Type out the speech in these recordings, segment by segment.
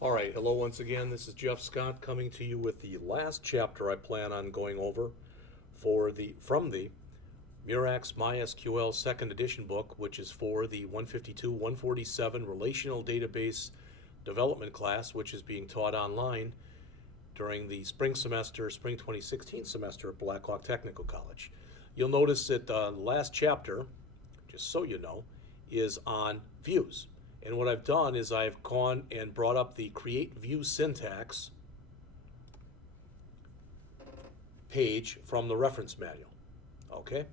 All right, hello once again. This is Jeff Scott coming to you with the last chapter I plan on going over from the Murax MySQL second edition book, which is for the 152-147 Relational Database Development class, which is being taught online during the spring 2016 semester at Blackhawk Technical College. You'll notice that the last chapter, just so you know, is on views. And what I've done is I've gone and brought up the CreateView syntax page from the reference manual, okay?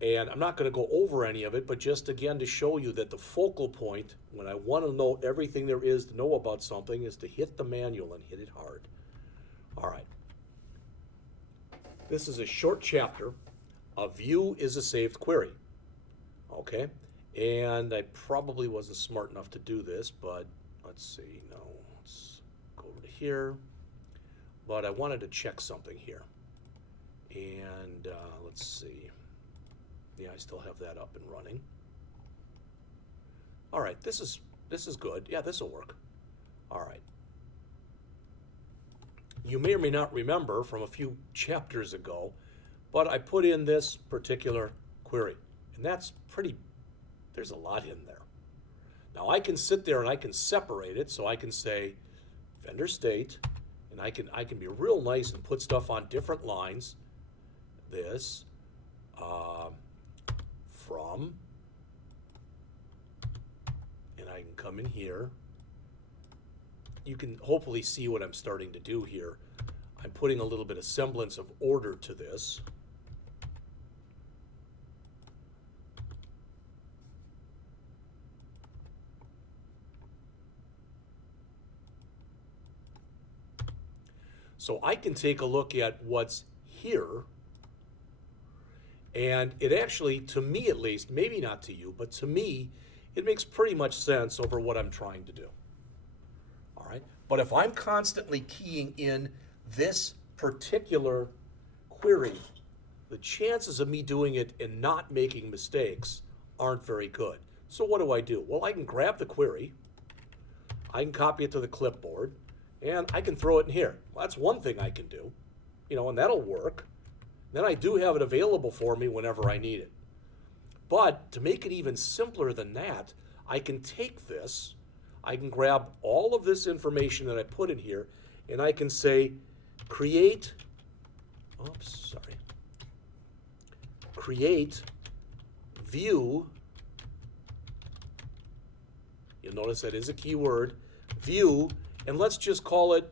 And I'm not going to go over any of it, but just again to show you that the focal point, when I want to know everything there is to know about something, is to hit the manual and hit it hard. All right. This is a short chapter. A view is a saved query, okay? And I probably wasn't smart enough to do this, but let's see, no, let's go over to here. But I wanted to check something here. And let's see. Yeah, I still have that up and running. All right, this is good. Yeah, this will work. All right. You may or may not remember from a few chapters ago, but I put in this particular query. And that's there's a lot in there. Now I can sit there and I can separate it, so I can say vendor state, and I can be real nice and put stuff on different lines. This, from, and I can come in here. You can hopefully see what I'm starting to do here. I'm putting a little bit of semblance of order to this. So I can take a look at what's here, and it actually, to me at least, maybe not to you, but to me, it makes pretty much sense over what I'm trying to do. All right? But if I'm constantly keying in this particular query, the chances of me doing it and not making mistakes aren't very good. So what do? Well, I can grab the query, I can copy it to the clipboard, and I can throw it in here. Well, that's one thing I can do, and that'll work. Then I do have it available for me whenever I need it. But to make it even simpler than that, I can take this, I can grab all of this information that I put in here, and I can say create view. You'll notice that is a keyword, view, and let's just call it,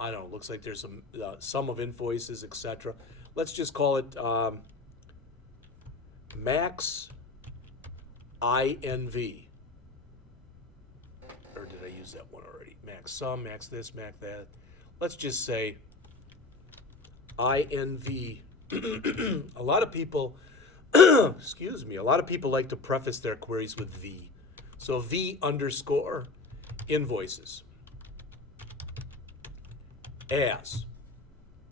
I don't know, looks like there's some sum of invoices, etc. Let's just call it max INV. Or did I use that one already? Max sum, max this, max that. Let's just say INV. A lot of people, excuse me, a lot of people like to preface their queries with V. So V underscore invoices. As.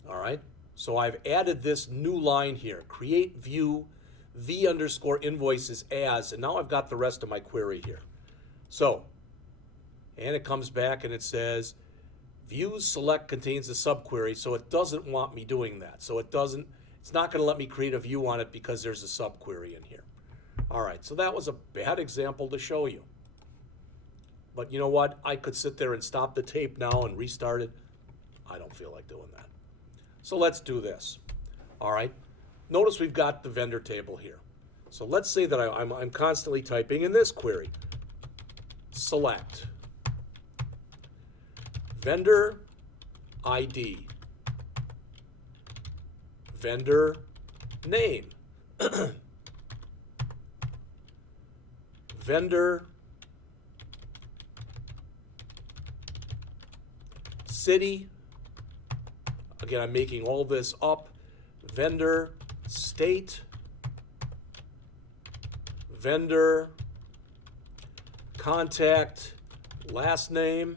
All right? So I've added this new line here, create view V underscore invoices as, and now I've got the rest of my query here. So, and it comes back and it says, views select contains a subquery, so it doesn't want me doing that. So it's not going to let me create a view on it because there's a subquery in here. All right, so that was a bad example to show you. But you know what? I could sit there and stop the tape now and restart it. I don't feel like doing that. So let's do this. All right. Notice we've got the vendor table here. So let's say that I'm constantly typing in this query. Select vendor ID, vendor name, vendor city. Again, I'm making all this up. Vendor state, vendor contact last name,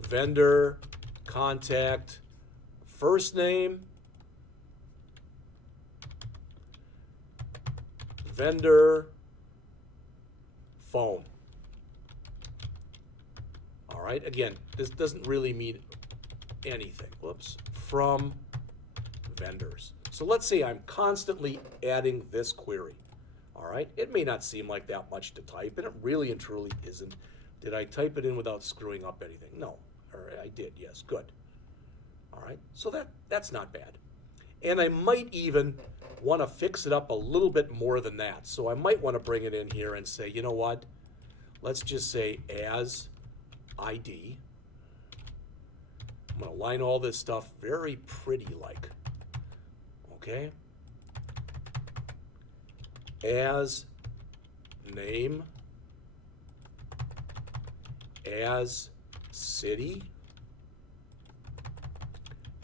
vendor contact first name, vendor phone. All right, again, this doesn't really mean anything. Whoops, from vendors. So let's say I'm constantly adding this query. All right, it may not seem like that much to type, and it really and truly isn't. Did I type it in without screwing up anything? No, or I did, yes, good. All right, so that's not bad. And I might even want to fix it up a little bit more than that. So I might want to bring it in here and say, you know what? Let's just say as ID. I'm going to line all this stuff very pretty like. Okay? As name, as city,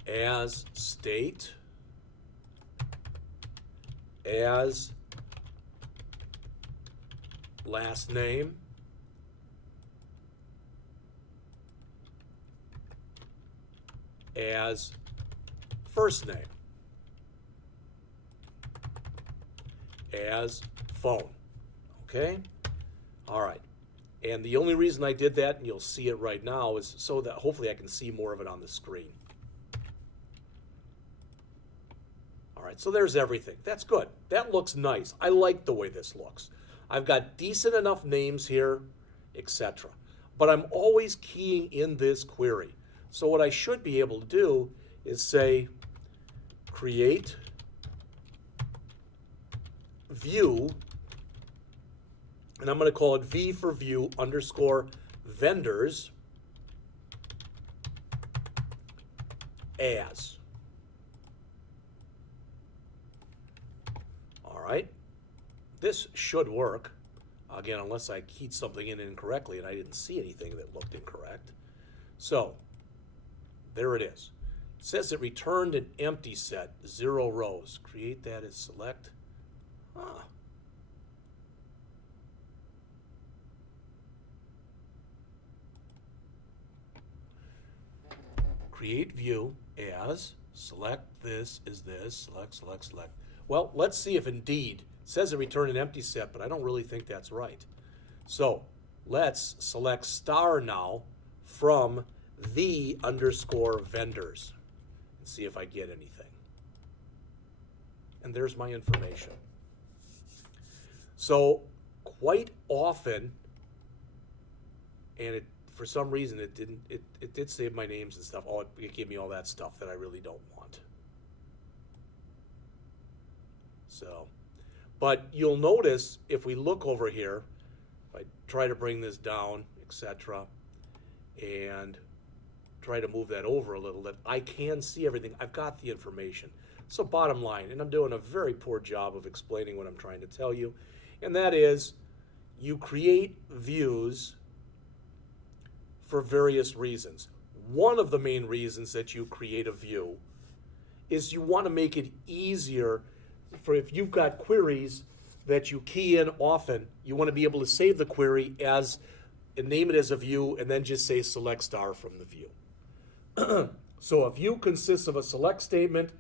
as state, as last name, as first name, as phone. Okay? All right. And the only reason I did that, and you'll see it right now, is so that hopefully I can see more of it on the screen. All right, so there's everything. That's good. That looks nice. I like the way this looks. I've got decent enough names here, etc. But I'm always keying in this query. So what I should be able to do is say create view, and I'm going to call it V for view underscore vendors as. All right. This should work. Again, unless I keyed something in incorrectly and I didn't see anything that looked incorrect. So there it is. It says it returned an empty set, 0 rows. Create that as select. Ah. Create view as, select this is this, select, select, select. Well, let's see if indeed, it says it returned an empty set, but I don't really think that's right. So let's select star now from the underscore vendors and see if I get anything. And there's my information. So quite often, and for some reason it did save my names and stuff. Oh, it gave me all that stuff that I really don't want. So, but you'll notice if we look over here, if I try to bring this down, etc., and try to move that over a little, that I can see everything. I've got the information. So bottom line, and I'm doing a very poor job of explaining what I'm trying to tell you, and that is you create views for various reasons. One of the main reasons that you create a view is you want to make it easier for if you've got queries that you key in often, you want to be able to save the query as and name it as a view and then just say select star from the view. So a view consists of a select statement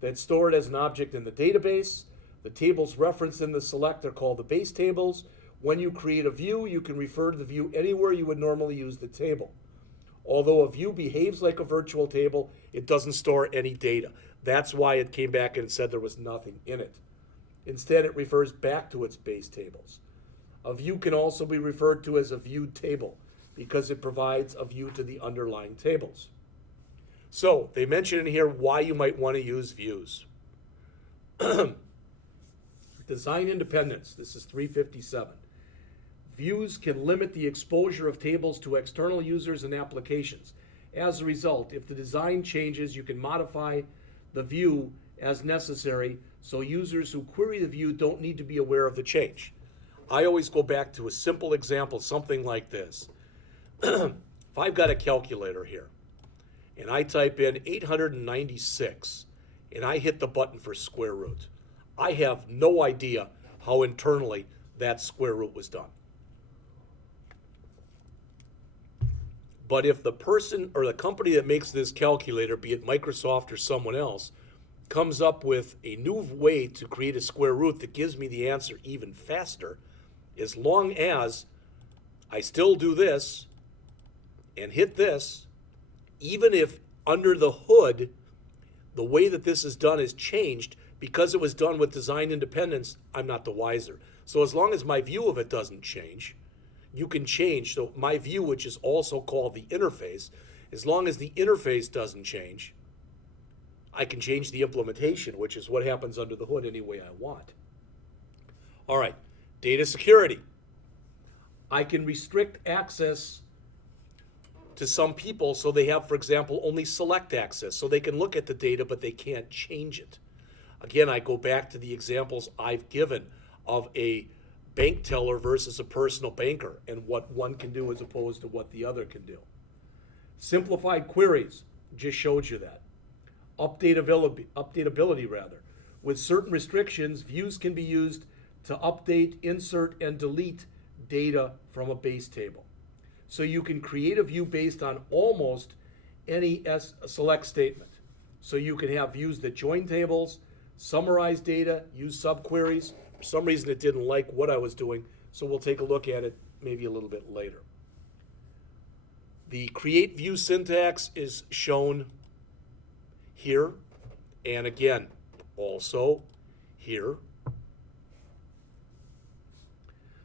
that's stored as an object in the database. The tables referenced in the select are called the base tables. When you create a view, you can refer to the view anywhere you would normally use the table. Although a view behaves like a virtual table, it doesn't store any data. That's why it came back and said there was nothing in it. Instead, it refers back to its base tables. A view can also be referred to as a viewed table because it provides a view to the underlying tables. So they mention in here why you might want to use views. Design independence. This is 357. Views can limit the exposure of tables to external users and applications. As a result, if the design changes, you can modify the view as necessary so users who query the view don't need to be aware of the change. I always go back to a simple example, something like this. If I've got a calculator here and I type in 896 and I hit the button for square root, I have no idea how internally that square root was done. But if the person or the company that makes this calculator, be it Microsoft or someone else, comes up with a new way to create a square root that gives me the answer even faster, as long as I still do this and hit this, even if under the hood, the way that this is done is changed because it was done with design independence, I'm not the wiser. So as long as my view of it doesn't change, you can change. So my view, which is also called the interface, as long as the interface doesn't change, I can change the implementation, which is what happens under the hood any way I want. All right, data security. I can restrict access to some people so they have, for example, only select access. So they can look at the data, but they can't change it. Again, I go back to the examples I've given of a bank teller versus a personal banker and what one can do as opposed to what the other can do. Simplified queries, just showed you that. Updatability rather. With certain restrictions, views can be used to update, insert, and delete data from a base table. So you can create a view based on almost any select statement. So you can have views that join tables, summarize data, use subqueries. For some reason it didn't like what I was doing, so we'll take a look at it maybe a little bit later. The create view syntax is shown here, and again, also here.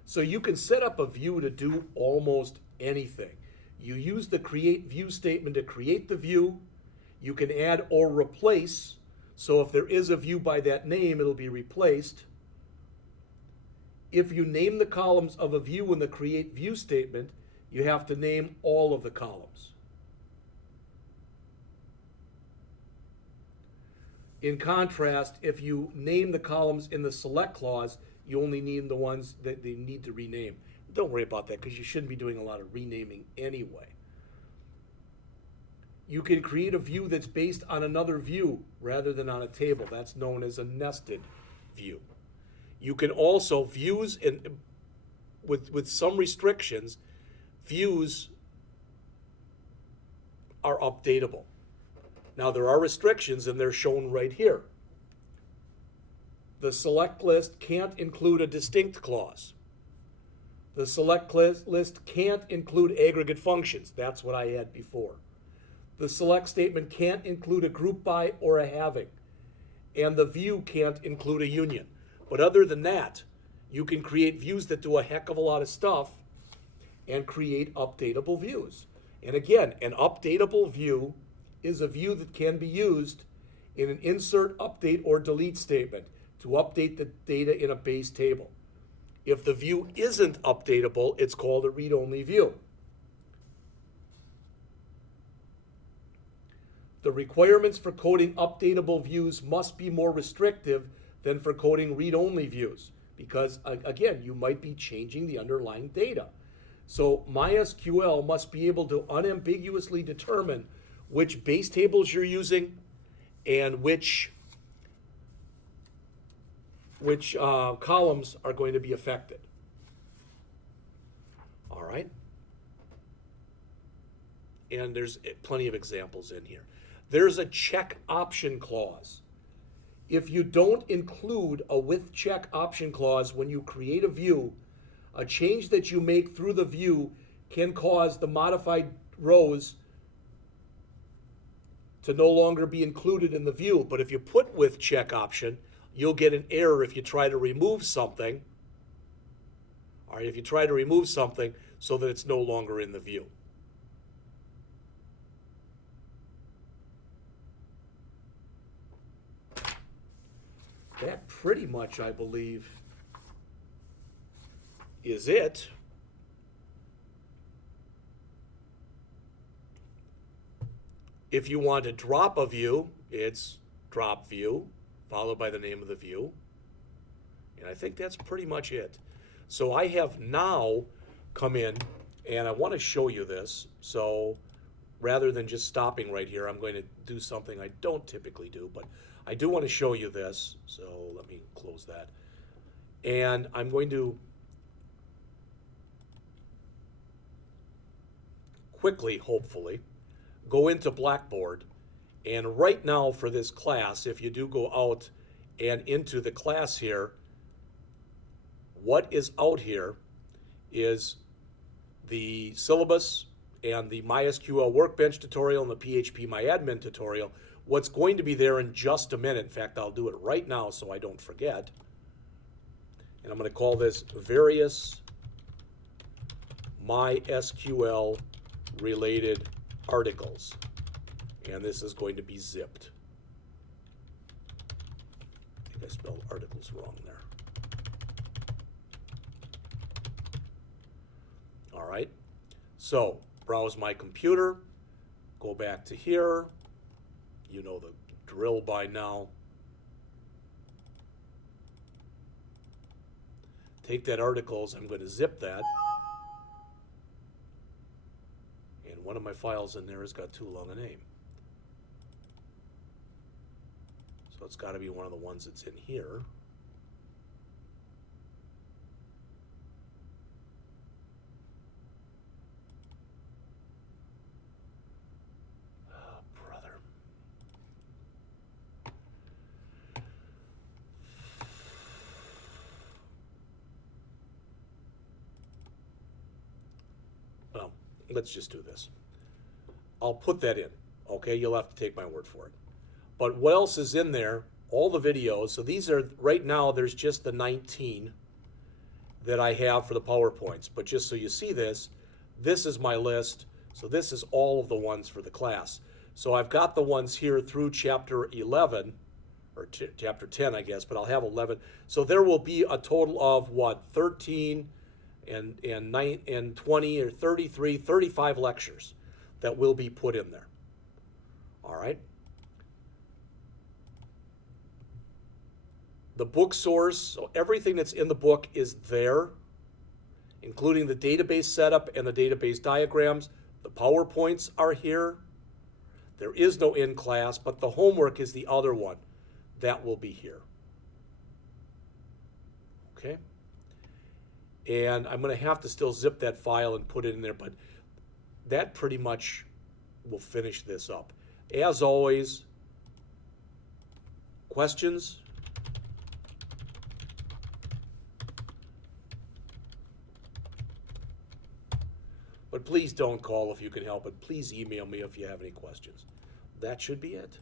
So you can set up a view to do almost anything. You use the create view statement to create the view. You can add or replace. So if there is a view by that name, it'll be replaced. If you name the columns of a view in the create view statement, you have to name all of the columns. In contrast, if you name the columns in the select clause, you only name the ones that they need to rename. Don't worry about that because you shouldn't be doing a lot of renaming anyway. You can create a view that's based on another view rather than on a table. That's known as a nested view. You can also views, and with some restrictions, views are updatable. Now there are restrictions and they're shown right here. The select list can't include a distinct clause. The select list can't include aggregate functions. That's what I had before. The select statement can't include a group by or a having. And the view can't include a union. But other than that, you can create views that do a heck of a lot of stuff and create updatable views. And again, an updatable view is a view that can be used in an insert, update, or delete statement to update the data in a base table. If the view isn't updatable, it's called a read-only view. The requirements for coding updatable views must be more restrictive than for coding read-only views because, again, you might be changing the underlying data. So MySQL must be able to unambiguously determine which base tables you're using and which columns are going to be affected. All right? And there's plenty of examples in here. There's a check option clause. If you don't include a with check option clause when you create a view, a change that you make through the view can cause the modified rows to no longer be included in the view. But if you put with check option, you'll get an error if you try to remove something. All right, if you try to remove something so that it's no longer in the view. That pretty much, I believe, is it. If you want to drop a view, it's drop view, followed by the name of the view. And I think that's pretty much it. So I have now come in, and I want to show you this. So rather than just stopping right here, I'm going to do something I don't typically do, but I do want to show you this. So let me close that. And I'm going to quickly, hopefully, go into Blackboard And right now for this class, if you do go out and into the class here, what is out here is the syllabus and the MySQL Workbench tutorial and the PHP MyAdmin tutorial. What's going to be there in just a minute, in fact, I'll do it right now so I don't forget. And I'm going to call this various MySQL related articles. And this is going to be zipped. I think I spelled articles wrong there. All right. So browse my computer, go back to here. You know the drill by now. Take that articles, I'm going to zip that. And one of my files in there has got too long a name. So it's got to be one of the ones that's in here. Oh, brother. Well, let's just do this. I'll put that in, okay? You'll have to take my word for it. But what else is in there? All the videos. So these are, right now, there's just the 19 that I have for the PowerPoints. But just so you see this is my list. So this is all of the ones for the class. So I've got the ones here through chapter 11, or chapter 10, I guess, but I'll have 11. So there will be a total of, what, 13 and 20 or 33, 35 lectures that will be put in there. All right? The book source, so everything that's in the book is there, including the database setup and the database diagrams. The PowerPoints are here. There is no in class, but the homework is the other one. That will be here. Okay? And I'm going to have to still zip that file and put it in there, but that pretty much will finish this up. As always, questions? But please don't call if you can help it. Please email me if you have any questions. That should be it.